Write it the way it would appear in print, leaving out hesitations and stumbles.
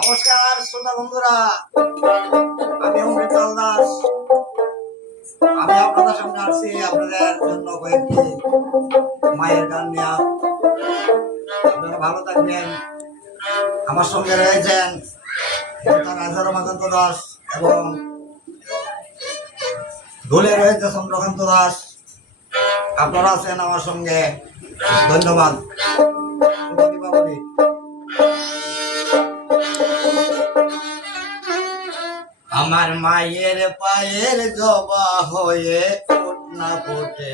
নমস্কার শ্রোতা বন্ধুরা, আমি অমৃত দাস। আমি আপনাদের সামনে আসছি আপনাদের জন্য কয়েকটি মায়ের গান নিয়ে। আপনারা ভালো থাকবেন। আমার সঙ্গে রয়েছেন রাজা রমাকান্ত দাস এবং ঢোলে রয়েছে চন্দ্রকান্ত দাস। আপনারা আছেন আমার সঙ্গে। ধন্যবাদ। দীপাবলি। আমার মায়ের পায়ের জবা হয়ে না ফোটে